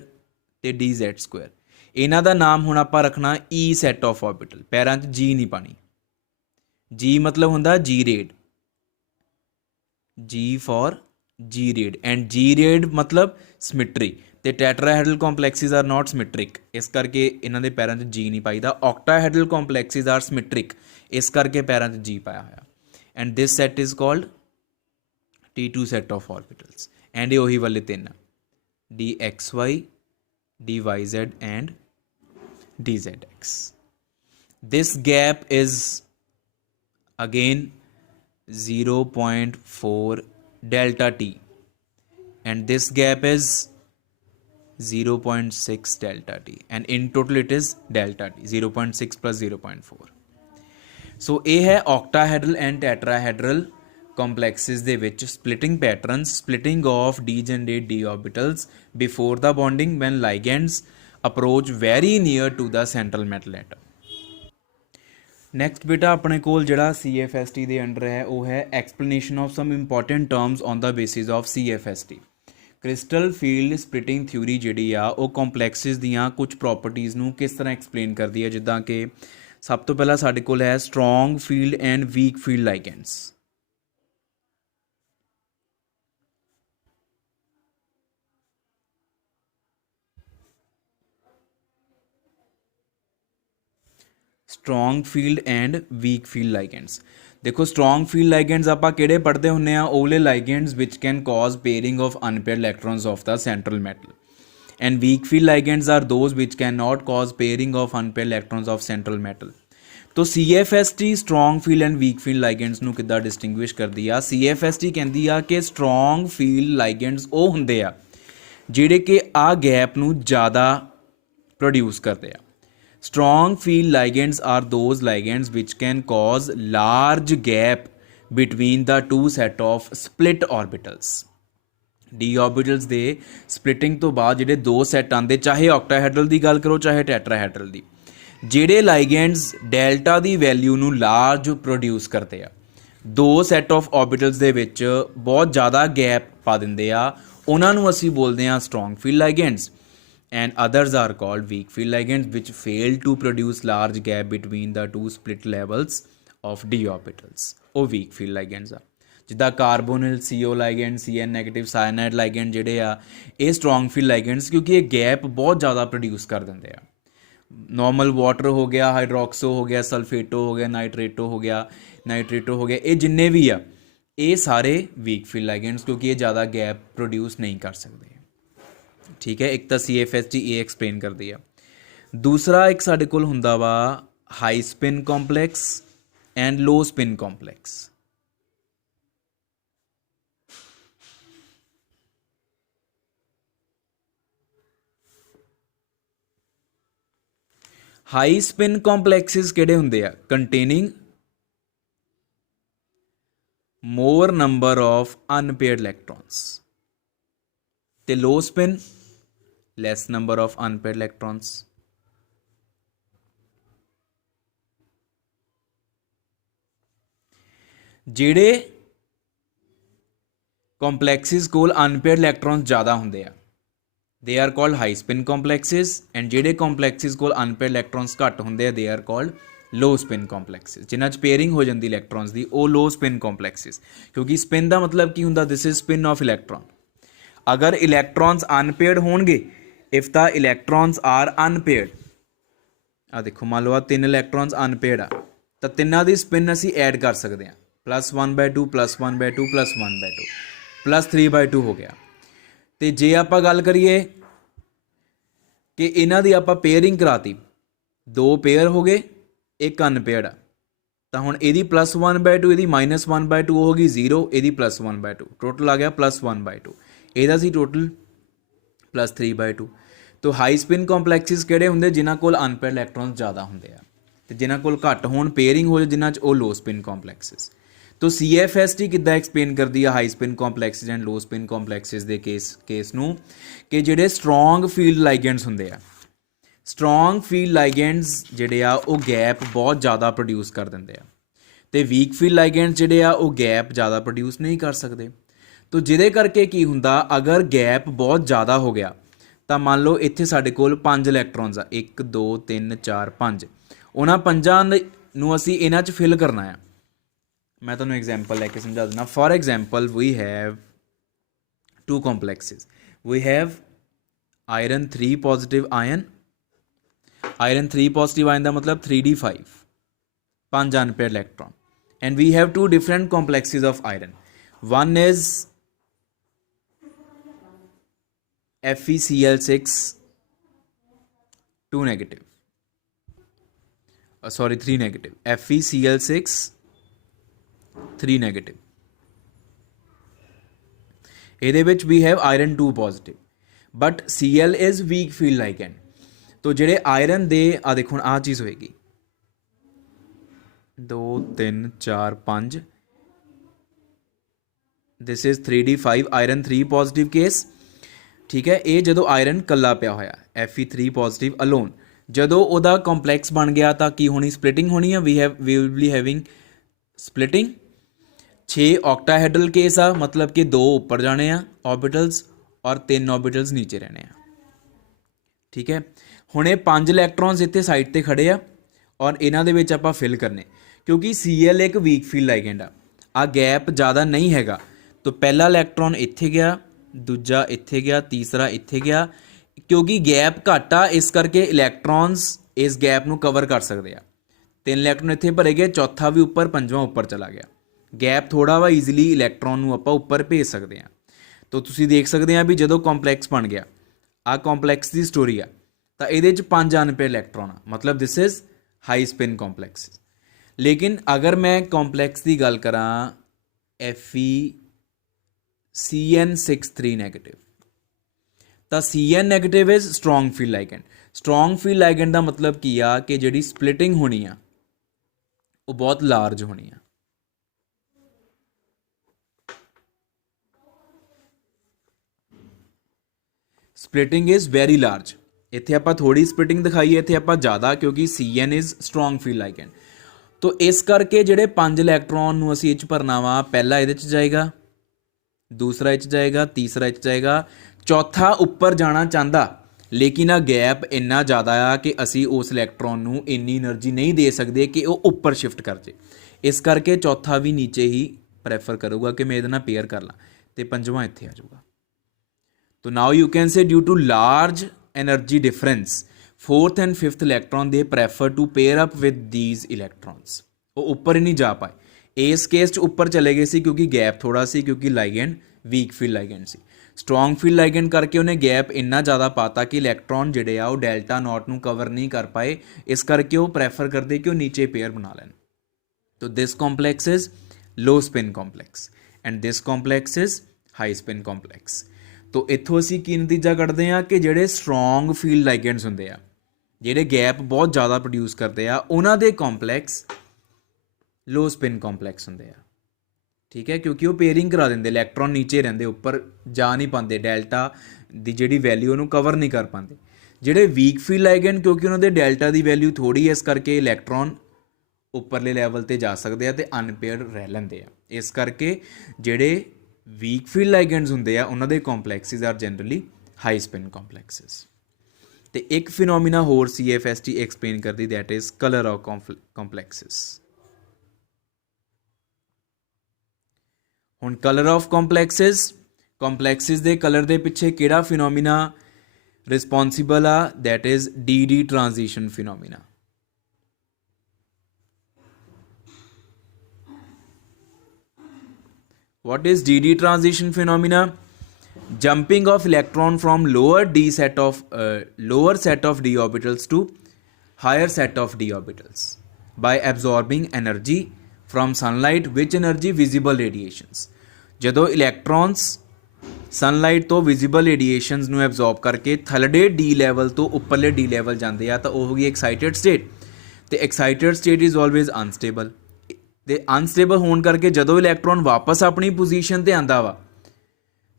ते dz²। इन्हां दा नाम हुण आपां रखना ई सैट ऑफ ऑर्बिटल, पैरां च जी नहीं पानी। जी मतलब हुंदा gerade, G for gerade, and gerade मतलब सिमिट्री। ते tetrahedral complexes are not symmetric, इस करके इन्हां दे पैरां च जी नहीं पाईदा। ऑक्टाहेड्रल कॉम्पलैक्सिस आर सिमिट्रिक, इस करके पैरां च जी पाया होया। And this set is called T2 set of orbitals, and ये वही वाले 3 dxy, dyz and dzx. This gap is again 0.4 delta t, and this gap is 0.6 delta t, and in total it is delta t, 0.6 plus 0.4. So ये है octahedral and tetrahedral complexes ਦੇ ਵਿੱਚ splitting patterns, splitting of degenerate d orbitals before the bonding when ligands approach very near to the central metal atom. Next ਬੇਟਾ ਆਪਣੇ ਕੋਲ ਜਿਹੜਾ CFST ਦੇ ਅੰਡਰ ਹੈ ਉਹ ਹੈ explanation of some important terms on the basis of CFST। Crystal field splitting theory ਜਿਹੜੀ ਆ ਉਹ ਕੰਪਲੈਕਸਿਸ ਦੀਆਂ ਕੁਝ ਪ੍ਰੋਪਰਟੀਜ਼ ਨੂੰ ਕਿਸ ਤਰ੍ਹਾਂ ਐਕਸਪਲੇਨ ਕਰਦੀ ਹੈ, ਜਿੱਦਾਂ ਕਿ ਸਭ ਤੋਂ ਪਹਿਲਾਂ ਸਾਡੇ ਕੋਲ ਹੈ strong field and weak field ligands. Strong field and weak field ligands. ਦੇਖੋ ਸਟਰੋਂਗ ਫੀਲਡ ਲਾਈਗੈਂਡਸ ਆਪਾਂ ਕਿਹੜੇ ਪੜ੍ਹਦੇ ਹੁੰਦੇ ਆ, ਉਹਲੇ ligands which can cause pairing of unpaired electrons of the central metal, and weak field ligands are those which can not cause pairing of unpaired electrons of central metal. तो CFST strong field and weak field ligands ਨੂੰ ਕਿੱਦਾਂ ਡਿਸਟਿੰਗੁਇਸ਼ ਕਰਦੀ ਆ? CFST ਕਹਿੰਦੀ ਆ ਕਿ ਸਟਰੋਂਗ ਫੀਲਡ ਲਾਈਗੈਂਡਸ ਉਹ ਹੁੰਦੇ ਆ ਜਿਹੜੇ ਕਿ ਆ ਗੈਪ ਨੂੰ ਜ਼ਿਆਦਾ ਪ੍ਰੋਡਿਊਸ ਕਰਦੇ ਆ। Strong field ligands are those ligands which can cause large gap between the two set of split orbitals। d orbitals ਦੇ splitting ਤੋਂ ਬਾਅਦ ਜਿਹੜੇ ਦੋ ਸੈੱਟ ਆਉਂਦੇ, ਚਾਹੇ octahedral ਦੀ ਗੱਲ ਕਰੋ ਚਾਹੇ tetrahedral ਦੀ, ਜਿਹੜੇ ligands ਡੈਲਟਾ ਦੀ ਵੈਲਿਊ ਨੂੰ ਲਾਰਜ ਪ੍ਰੋਡਿਊਸ ਕਰਦੇ ਆ, ਦੋ ਸੈੱਟ ਆਫ orbitals ਦੇ ਵਿੱਚ ਬਹੁਤ ਜ਼ਿਆਦਾ ਗੈਪ ਪਾ ਦਿੰਦੇ ਆ, ਉਹਨਾਂ ਨੂੰ ਅਸੀਂ ਬੋਲਦੇ ਹਾਂ strong field ligands। And others are called weak field ligands which fail to produce large gap between the two split levels of d orbitals। ਉਹ weak field ligands ਆ। ਜਿੱਦਾਂ ਕਾਰਬੋਨਿਲ CO ligand, CN negative cyanide ligand ਜਿਹੜੇ ਆ ਇਹ strong field ligands ਕਿਉਂਕਿ ਇਹ ਗੈਪ ਬਹੁਤ ਜ਼ਿਆਦਾ ਪ੍ਰੋਡਿਊਸ ਕਰ ਦਿੰਦੇ ਆ। ਨੋਰਮਲ ਵਾਟਰ ਹੋ ਗਿਆ, ਹਾਈਡਰੋਕਸੋ ਹੋ ਗਿਆ, ਸਲਫੇਟੋ ਹੋ ਗਿਆ, ਨਾਈਟ੍ਰੇਟੋ ਹੋ ਗਿਆ, ਇਹ ਜਿੰਨੇ ਵੀ ਆ ਇਹ ਸਾਰੇ weak field ligands ਕਿਉਂਕਿ ਇਹ ਜ਼ਿਆਦਾ ਗੈਪ ਪ੍ਰੋਡਿਊਸ ਨਹੀਂ ਕਰ ਸਕਦੇ। ਠੀਕ ਹੈ, ਇੱਕ ਤਾਂ CFST ਇਹ ਐਕਸਪਲੇਨ ਕਰਦੀ ਆ। ਦੂਸਰਾ ਇੱਕ ਸਾਡੇ ਕੋਲ ਹੁੰਦਾ ਵਾ high spin complex and low spin complex. High spin complexes ਕਿਹੜੇ ਹੁੰਦੇ ਆ? ਕੰਟੇਨਿੰਗ ਮੋਰ ਨੰਬਰ ਆਫ ਅਨਪੇਅਰਡ ਇਲੈਕਟ੍ਰॉन्स, ਤੇ ਲੋ spin less number of unpaired electrons। ਜਿਹੜੇ complexes ਕੋਲ unpaired electrons ਜ਼ਿਆਦਾ ਹੁੰਦੇ ਆ they are called high spin complexes, and ਜਿਹੜੇ complexes ਕੋਲ unpaired electrons ਘੱਟ ਹੁੰਦੇ ਆ they are called low spin complexes। ਜਿਨ੍ਹਾਂ 'ਚ pairing ਹੋ ਜਾਂਦੀ electrons ਦੀ ਉਹ low spin complexes, ਕਿਉਂਕਿ spin ਦਾ ਮਤਲਬ ਕੀ ਹੁੰਦਾ? this is spin of electron। ਅਗਰ electrons unpaired ਹੋਣਗੇ, if the electrons are unpaired, ਆ ਦੇਖੋ ਮੰਨ ਲਓ ਆ ਤਿੰਨ ਇਲੈਕਟ੍ਰॉन्स ਅਨਪੇਅਰਡ ਆ ਤਾਂ ਤਿੰਨਾਂ ਦੀ ਸਪਿਨ ਅਸੀਂ ਐਡ ਕਰ ਸਕਦੇ ਹਾਂ, +1/2 +1/2 +1/2 +3/2 ਹੋ ਗਿਆ। ਤੇ ਜੇ ਆਪਾਂ ਗੱਲ ਕਰੀਏ ਕਿ ਇਹਨਾਂ ਦੀ ਆਪਾਂ ਪੇਅਰਿੰਗ ਕਰਾਤੀ, ਦੋ ਪੇਅਰ ਹੋ ਗਏ, ਇੱਕ ਅਨਪੇਅਰਡ ਆ, ਤਾਂ ਹੁਣ ਇਹਦੀ +1/2 ਇਹਦੀ -1/2 ਹੋ ਗਈ 0, ਇਹਦੀ +1/2 ਟੋਟਲ ਆ ਗਿਆ +1/2, ਇਹਦਾ ਸੀ ਟੋਟਲ +3/2। तो हाई स्पिन ਕੰਪਲੈਕਸਿਸ ਕਿਹੜੇ ਹੁੰਦੇ? ਜਿਨ੍ਹਾਂ ਕੋਲ ਅਨਪੇਅਰਡ ਇਲੈਕਟ੍ਰॉन्स ਜ਼ਿਆਦਾ ਹੁੰਦੇ ਆ, ਤੇ ਜਿਨ੍ਹਾਂ ਕੋਲ ਘੱਟ ਹੋਣ ਪੇਅਰਿੰਗ ਹੋ ਜਾਏ ਜਿਨ੍ਹਾਂ 'ਚ ਉਹ ਲੋ ਸਪਿਨ ਕੰਪਲੈਕਸਿਸ। तो CFST ਕਿੱਦਾਂ ਐਕਸਪਲੇਨ ਕਰਦੀ ਆ high spin complexes and low spin complexes ਦੇ ਕੇਸ ਨੂੰ ਕਿ ਜਿਹੜੇ ਸਟਰੋਂਗ ਫੀਲਡ ਲਾਈਗੈਂਡਸ ਹੁੰਦੇ ਆ, ਸਟਰੋਂਗ ਫੀਲਡ ਲਾਈਗੈਂਡਸ ਜਿਹੜੇ ਆ ਉਹ ਗੈਪ ਬਹੁਤ ਜ਼ਿਆਦਾ ਪ੍ਰੋਡਿਊਸ ਕਰ ਦਿੰਦੇ ਆ, ਤੇ ਵੀਕ ਫੀਲਡ ਲਾਈਗੈਂਡਸ ਜਿਹੜੇ ਆ ਉਹ ਗੈਪ ਜ਼ਿਆਦਾ ਪ੍ਰੋਡਿਊਸ ਨਹੀਂ ਕਰ ਸਕਦੇ। तो ਜਿਹਦੇ ਕਰਕੇ ਕੀ ਹੁੰਦਾ, ਅਗਰ ਗੈਪ ਬਹੁਤ ਜ਼ਿਆਦਾ ਹੋ ਗਿਆ ਤਾਂ ਮੰਨ ਲਓ ਇੱਥੇ ਸਾਡੇ ਕੋਲ 5 ਇਲੈਕਟ੍ਰॉन्स ਆ, 1 2 3 4 5, ਉਹਨਾਂ ਪੰਜਾਂ ਨੂੰ ਅਸੀਂ ਇਹਨਾਂ 'ਚ ਫਿਲ ਕਰਨਾ ਆ। ਮੈਂ ਤੁਹਾਨੂੰ ਐਗਜ਼ਾਮਪਲ ਲੈ ਕੇ ਸਮਝਾ ਦਿੰਦਾ। For example we have two complexes, we have iron 3 positive ion, iron 3 positive ion ਦਾ ਮਤਲਬ 3d5, 5 unpaired electron, and we have two different complexes of iron. one is FeCl6 2 negative, sorry 3 negative, FeCl6 3 negative, ਇਹਦੇ ਵਿੱਚ we have iron 2 positive, but Cl is weak field ligand। तो ਜਿਹੜੇ ਆਇਰਨ ਦੇ ਆ ਦੇਖੋ ਹੁਣ ਆਹ ਚੀਜ਼ ਹੋਏਗੀ 2 3 4 5, this is 3d5 iron 3 positive case। ठीक है, ये जो आयरन कला पिया होया Fe3 पॉजिटिव अलोन, ਜਦੋਂ ਉਹਦਾ ਕੰਪਲੈਕਸ ਬਣ ਗਿਆ ਤਾਂ ਕੀ ਹੋਣੀ, ਸਪਲਿਟਿੰਗ ਹੋਣੀ ਆ। We will be having splitting. 6 octahedral case आ, मतलब कि 2 ਉੱਪਰ ਜਾਣੇ ਆ ऑर्बिटल्स और 3 ऑर्बिटल्स नीचे रहने आ। ठीक है, ਹੁਣ ਇਹ 5 ਇਲੈਕਟ੍ਰੋਨਸ ਇੱਥੇ ਸਾਈਡ ਤੇ ਖੜੇ ਆ ਔਰ ਇਹਨਾਂ ਦੇ ਵਿੱਚ ਆਪਾਂ ਫਿਲ ਕਰਨੇ, ਕਿਉਂਕਿ Cl ਇੱਕ ਵੀਕ ਫੀਲਡ ਲਾਈਗੈਂਡ ਆ ਗੈਪ ਜ਼ਿਆਦਾ ਨਹੀਂ ਹੈਗਾ। ਤਾਂ ਪਹਿਲਾ ਇਲੈਕਟ੍ਰੋਨ ਇੱਥੇ ਗਿਆ, ਦੂਜਾ ਇੱਥੇ ਗਿਆ, ਤੀਸਰਾ ਇੱਥੇ ਗਿਆ। ਕਿਉਂਕਿ ਗੈਪ ਘੱਟ ਆ ਇਸ ਕਰਕੇ ਇਲੈਕਟ੍ਰੋਨਸ ਇਸ ਗੈਪ ਨੂੰ ਕਵਰ ਕਰ ਸਕਦੇ ਆ। 3 ਇਲੈਕਟ੍ਰੋਨ ਇੱਥੇ ਭਰੇ ਗਏ, ਚੌਥਾ ਵੀ ਉੱਪਰ, ਪੰਜਵਾਂ ਉੱਪਰ ਚਲਾ ਗਿਆ। ਗੈਪ ਥੋੜਾ ਵਾ, ਈਜ਼ੀਲੀ ਇਲੈਕਟ੍ਰੋਨ ਨੂੰ ਆਪਾਂ ਉੱਪਰ ਭੇਜ ਸਕਦੇ ਹਾਂ। ਤਾਂ ਤੁਸੀਂ ਦੇਖ ਸਕਦੇ ਆ ਵੀ ਜਦੋਂ ਕੰਪਲੈਕਸ ਬਣ ਗਿਆ, ਆ ਕੰਪਲੈਕਸ ਦੀ ਸਟੋਰੀ ਆ, ਤਾਂ ਇਹਦੇ 'ਚ 5 ਅਨਪੇਅਰ ਇਲੈਕਟ੍ਰੋਨ ਆ, ਮਤਲਬ this is high spin complex. ਲੇਕਿਨ ਅਗਰ ਮੈਂ ਕੰਪਲੈਕਸ ਦੀ ਗੱਲ ਕਰਾਂ FeCN63 ਨੈਗੇਟਿਵ, ਤਾਂ Cn negative is strong field ligand. Strong field ligand ਦਾ ਮਤਲਬ ਕੀ ਆ ਕਿ ਜਿਹੜੀ ਸਪਲਿਟਿੰਗ ਹੋਣੀ ਆ ਉਹ ਬਹੁਤ ਲਾਰਜ ਹੋਣੀ ਆ। ਸਪਲਿਟਿੰਗ ਇਜ਼ ਵੈਰੀ ਲਾਰਜ। ਇੱਥੇ ਆਪਾਂ ਥੋੜੀ ਸਪਲਿਟਿੰਗ ਦਿਖਾਈ ਹੈ, ਇੱਥੇ ਆਪਾਂ ਜ਼ਿਆਦਾ, ਕਿਉਂਕਿ Cn ਇਜ਼ ਸਟਰੋਂਗ ਫੀਲਡ ਲਾਈਗੈਂਡ। ਤੋ ਇਸ ਕਰਕੇ ਜਿਹੜੇ 5 ਇਲੈਕਟ੍ਰੋਨ ਨੂੰ ਅਸੀਂ ਇਹ 'ਚ ਭਰਨਾ ਵਾ, ਪਹਿਲਾ ਇਹਦੇ 'ਚ ਜਾਏਗਾ, ਦੂਸਰਾ ਇਹ 'ਚ ਜਾਏਗਾ, ਤੀਸਰਾ ਇਹ 'ਚ ਜਾਏਗਾ, ਚੌਥਾ ਉੱਪਰ ਜਾਣਾ ਚਾਹੁੰਦਾ, ਲੇਕਿਨ ਆ ਗੈਪ ਇੰਨਾ ਜ਼ਿਆਦਾ ਆ ਕਿ ਅਸੀਂ ਉਸ ਇਲੈਕਟ੍ਰੋਨ ਨੂੰ ਇੰਨੀ એનર્ਜੀ ਨਹੀਂ ਦੇ ਸਕਦੇ ਕਿ ਉਹ ਉੱਪਰ ਸ਼ਿਫਟ ਕਰ ਜੇ। ਇਸ ਕਰਕੇ ਚੌਥਾ ਵੀ ਨੀਚੇ ਹੀ ਪ੍ਰੈਫਰ ਕਰੂਗਾ ਕਿ ਮੈਂ ਇਹਦੇ ਨਾਲ ਪੇਅਰ ਕਰ ਲਾਂ, ਅਤੇ ਪੰਜਵਾਂ ਇੱਥੇ ਆ ਜਾਊਗਾ। तो now you can say due to large energy difference, 4th and 5th electron they prefer to pair up with these electrons। वो ऊपर ही नहीं जा पाए। इस केस ऊपर चले गए सी क्योंकि गैप थोड़ा सी, क्योंकि लाइगेंड वीक फील्ड लाइगेंड सी। स्ट्रॉन्ग फील्ड लाइगेंड करके उन्हें गैप इन्ना ज़्यादा पाता कि इलैक्ट्रॉन जिहड़े आ वो डेल्टा नॉट नूं कवर नहीं कर पाए, इस करके वो प्रैफर करते कि वो नीचे पेयर बना लैन। तो this complex is low spin complex and this complex is high spin complex. तो इत्थों असीं की नतीजा कढ़दे आ कि जिहड़े स्ट्रॉन्ग फील्ड लाइगेंड्स हुंदे आ, जिहड़े गैप बहुत ज़्यादा प्रोड्यूस करते आ, उन्हां दे कॉम्पलैक्स लो स्पिन कॉम्पलैक्स हुंदे आ। ठीक है, क्योंकि वो पेयरिंग करा देंगे, इलैक्ट्रॉन नीचे रहिंदे, उपर जा नहीं पाते, डेल्टा की जिहड़ी वैल्यू उन्होंने कवर नहीं कर पाते। जिहड़े वीक फील्ड लाइगेंड क्योंकि उन्होंने डेल्टा की वैल्यू थोड़ी है, इस करके इलैक्ट्रॉन उपरले लैवल ते जा सकते हैं तो अनपेयर रह लेंदे आ। इस करके जिहड़े वीक फील्ड लाइगेंड्स हुंदे आ उन्हां दे complexes are generally high spin complexes. तो एक फिनोमिना होर CFST एक्सप्लेन करती, that is colour of complexes. हुण कलर ऑफ कॉम्पलैक्सिस, कॉम्पलैक्सिस दे कलर दे पिछे किहड़ा फिनोमिना रिस्पॉन्सिबल आ, that is DD transition phenomena. What is DD transition phenomena? Jumping of electron from lower set of d orbitals to higher set of d orbitals by absorbing energy from sunlight, which energy? Visible radiations। ਜਦੋਂ electrons sunlight ਤੋਂ visible radiations ਨੂੰ absorb ਕਰਕੇ ਥੱਲੜੇ D level ਤੋਂ ਉੱਪਰਲੇ D level ਜਾਂਦੇ ਆ ਤਾਂ ਉਹ ਹੋ ਗਈ excited state। ਤੇ excited state is always unstable। ਤੇ ਅਨਸਟੇਬਲ ਹੋਣ ਕਰਕੇ ਜਦੋਂ ਇਲੈਕਟ੍ਰੋਨ ਵਾਪਸ ਆਪਣੀ ਪੋਜੀਸ਼ਨ ਤੇ ਆਂਦਾ ਵਾ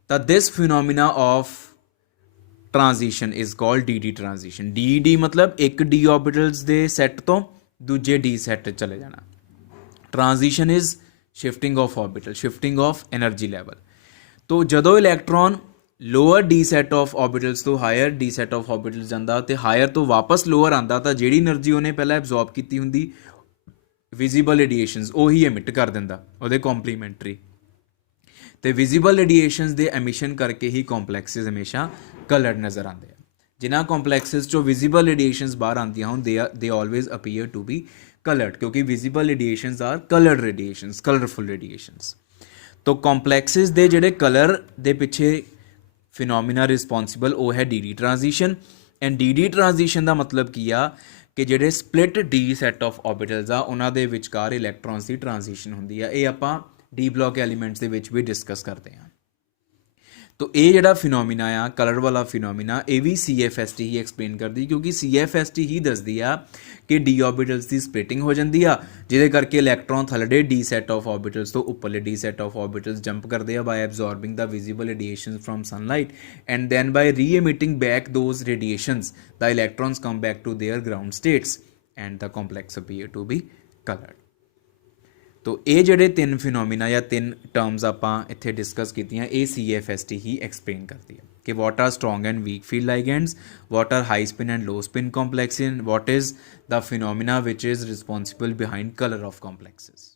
ਤਾਂ this phenomena of transition is called DD transition. DD ਮਤਲਬ ਇੱਕ D ऑर्बिटल्स ਦੇ ਸੈੱਟ ਤੋਂ ਦੂਜੇ D ਸੈੱਟ ਚਲੇ ਜਾਣਾ। Transition is shifting of orbital, shifting of energy level. तो ਜਦੋਂ electron lower D set of orbitals ਤੋਂ higher D set of orbitals ਜਾਂਦਾ ਤੇ ਹਾਇਰ ਤੋਂ ਵਾਪਸ ਲੋਅਰ ਆਂਦਾ ਤਾਂ ਜਿਹੜੀ એનર્ਜੀ ਉਹਨੇ ਪਹਿਲਾਂ ਐਬਜ਼ੌਰਬ ਕੀਤੀ ਹੁੰਦੀ ਵਿਜ਼ੀਬਲ ਰੇਡੀਏਸ਼ਨਸ ਉਹੀ ਐਮਿਟ ਕਰ ਦਿੰਦਾ ਉਹਦੇ ਕੰਪਲੀਮੈਂਟਰੀ। ਤੇ ਵਿਜ਼ੀਬਲ ਰੇਡੀਏਸ਼ਨਸ ਦੇ ਐਮਿਸ਼ਨ ਕਰਕੇ ਹੀ ਕੰਪਲੈਕਸਿਸ ਹਮੇਸ਼ਾ ਕਲਰਡ ਨਜ਼ਰ ਆਉਂਦੇ ਆ। ਜਿਨ੍ਹਾਂ ਕੰਪਲੈਕਸਿਸ ਚੋਂ ਵਿਜ਼ੀਬਲ ਰੇਡੀਏਸ਼ਨਸ ਬਾਹਰ ਆਉਂਦੀਆਂ ਹੁਣ they always appear to be coloured, ਕਿਉਂਕਿ visible radiations are coloured radiations, colourful radiations. तो ਕੰਪਲੈਕਸਿਸ ਦੇ ਜਿਹੜੇ ਕਲਰ ਦੇ ਪਿੱਛੇ ਫਿਨੋਮੀਨਾ ਰਿਸਪੌਂਸਿਬਲ ਉਹ ਹੈ DD transition. And DD transition ਦਾ ਮਤਲਬ ਕੀ ਆ ਕਿ ਜਿਹੜੇ split D set of orbitals ਆ ਉਹਨਾਂ ਦੇ ਵਿਚਕਾਰ ਇਲੈਕਟ੍ਰੋਨਸ ਦੀ ਟ੍ਰਾਂਜੀਸ਼ਨ ਹੁੰਦੀ ਆ। ਇਹ ਆਪਾਂ D ਬਲੌਕ ਐਲੀਮੈਂਟਸ ਦੇ ਵਿੱਚ ਵੀ ਡਿਸਕਸ ਕਰਦੇ ਹਾਂ। तो ये ਜਿਹੜਾ ਫਿਨੋਮੀਨਾ ਆ ਕਲਰ ਵਾਲਾ ਫਿਨੋਮੀਨਾ ਇਹ ਵੀ CFST ਹੀ ਐਕਸਪਲੇਨ ਕਰਦੀ, ਕਿਉਂਕਿ CFST ਹੀ ਦੱਸਦੀ ਆ ਕਿ ਡੀ ਆਰਬਿਟਲਸ ਦੀ ਸਪਲਿਟਿੰਗ ਹੋ ਜਾਂਦੀ ਆ, ਜਿਹਦੇ ਕਰਕੇ ਇਲੈਕਟ੍ਰੋਨ ਥੱਲੜੇ ਡੀ ਸੈਟ ਆਫ ਆਰਬਿਟਲਸ ਤੋਂ ਉੱਪਰਲੇ D set of orbitals jump ਕਰਦੇ ਆ by absorbing the visible radiation from sunlight, and then by ਰੀ-emitting back those radiations the electrons come back to their ground states and the complex appear to be colored. तो ये ਜਿਹੜੇ ਤਿੰਨ ਫਿਨੋਮੀਨਾ ਜਾਂ ਤਿੰਨ ਟਰਮਸ ਆਪਾਂ ਇੱਥੇ ਡਿਸਕਸ ਕੀਤੀਆਂ ਇਹ CFST ਹੀ ਐਕਸਪਲੇਨ ਕਰਦੀ ਹੈ ਕਿ what are strong and weak field ligands, what are high spin and low spin complexes, what is the phenomena which is responsible behind color of complexes.